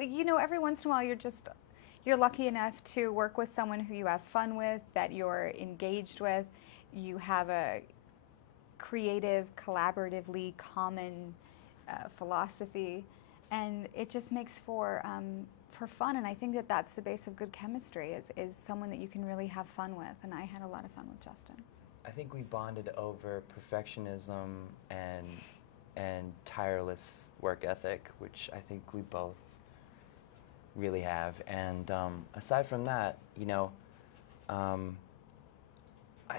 You know, every once in a while you're lucky enough to work with someone who you have fun with, that you're engaged with, you have a creative, collaboratively common philosophy, and it just makes for fun. And I think that that's the base of good chemistry is someone that you can really have fun with. And I had a lot of fun with Justin. I think we bonded over perfectionism and tireless work ethic, which I think we both really have. And aside from that, you know, I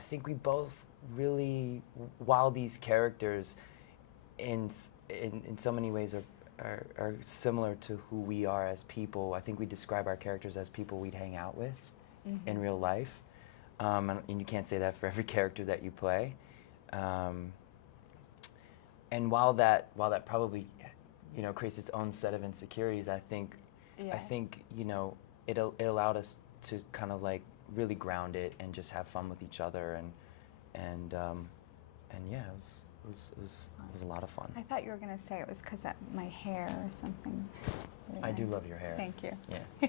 think we both really, while these characters in so many ways are similar to who we are as people, I think we describe our characters as people we'd hang out with in real life. And you can't say that for every character that you play. And while that probably, you know, creates its own set of insecurities, I think you know, it allowed us to kind of like really ground it and just have fun with each other, and yeah, it was a lot of fun. I thought you were going to say it was because of my hair or something. I do love your hair. Thank you. Yeah.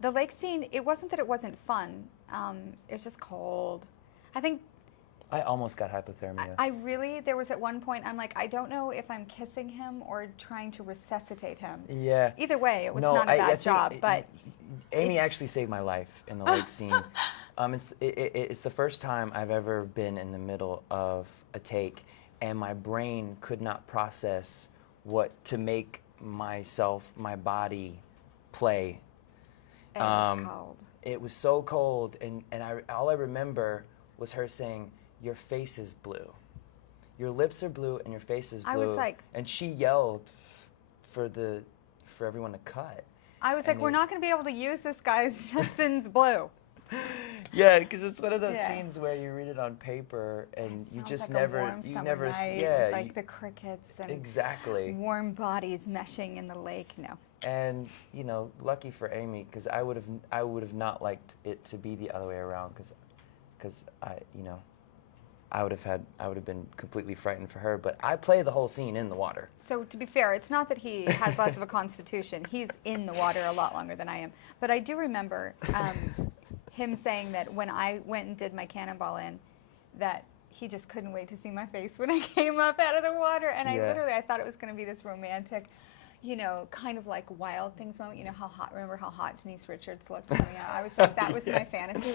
The lake scene, it wasn't that it wasn't fun. It was just cold. I think I almost got hypothermia. there was at one point, I'm like, I don't know if I'm kissing him or trying to resuscitate him. Yeah. Either way, it was not a bad job. But Amy actually saved my life in the lake scene. It's the first time I've ever been in the middle of a take, and my brain could not process what to make my body play. It was cold. It was so cold, and all I remember was her saying, "Your face is blue. Your lips are blue, and your face is blue." I was like, and she yelled for everyone to cut. I was like, we're not going to be able to use this, guys. Justin's blue. Yeah, because it's one of those scenes where you read it on paper and you just like never, a warm you summer never, night yeah, with, like the crickets and exactly warm bodies meshing in the lake. No. And you know, lucky for Amy, because I would have not liked it to be the other way around, because I would have been completely frightened for her. But I play the whole scene in the water. So to be fair, it's not that he has less of a constitution. He's in the water a lot longer than I am. But I do remember him saying that when I went and did my cannonball in, that he just couldn't wait to see my face when I came up out of the water. And I thought it was going to be this romantic, you know, kind of like Wild Things moment. You know remember how hot Denise Richards looked coming out? I was like, that was my fantasy.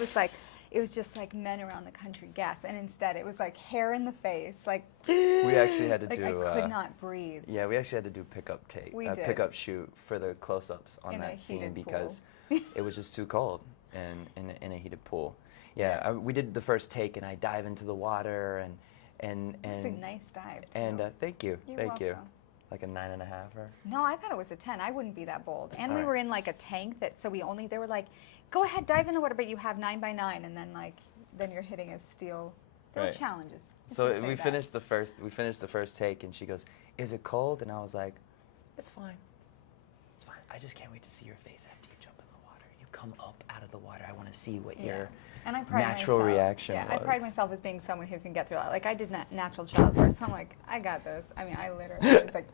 It was just like men around the country gasp, and instead it was like hair in the face, like we actually had to like do. I could not breathe. Yeah, we actually had to do pickup tape, pickup shoot for the close-ups on that scene because it was just too cold in a heated pool. Yeah, we did the first take, and I dive into the water and It's a nice dive too. And thank you, You're thank you. welcome. Like a 9.5 or? No, I thought it was a 10. I wouldn't be that bold. And we were in like a tank they were like, go ahead, dive in the water, but you have 9 by 9, and then you're hitting a steel. There were challenges. So we finished the first take, and she goes, "Is it cold?" And I was like, "It's fine. It's fine. I just can't wait to see your face after you jump in the water. You come up out of the water. I want to see what your natural reaction was." Yeah, I pride myself as being someone who can get through that. Like, I did natural childbirth, so I'm like, I got this. I mean, I literally was like,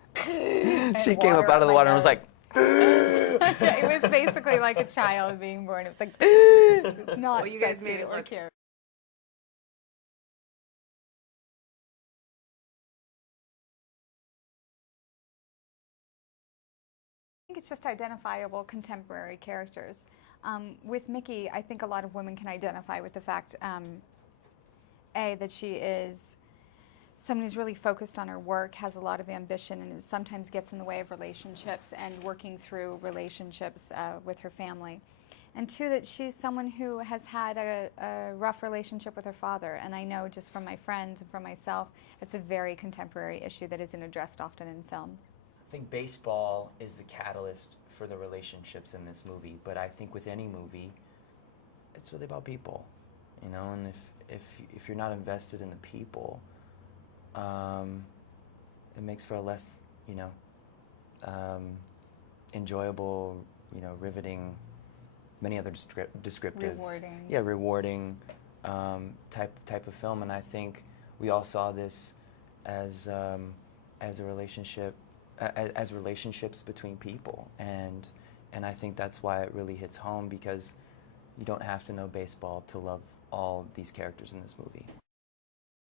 she came up out of the water and was like, it was basically like a child being born. It was like, it's not well, you guys made it or look cute. I think it's just identifiable contemporary characters. With Mickey, I think a lot of women can identify with the fact, that she is someone who's really focused on her work, has a lot of ambition, and sometimes gets in the way of relationships and working through relationships with her family. And two, that she's someone who has had a rough relationship with her father. And I know just from my friends and from myself, it's a very contemporary issue that isn't addressed often in film. I think baseball is the catalyst for the relationships in this movie, but I think with any movie, it's really about people, you know. And if you're not invested in the people, it makes for a less, you know, enjoyable, you know, riveting, many other descriptives. Rewarding. Yeah, rewarding type of film, and I think we all saw this as a relationship, as relationships between people, and I think that's why it really hits home, because you don't have to know baseball to love all these characters in this movie.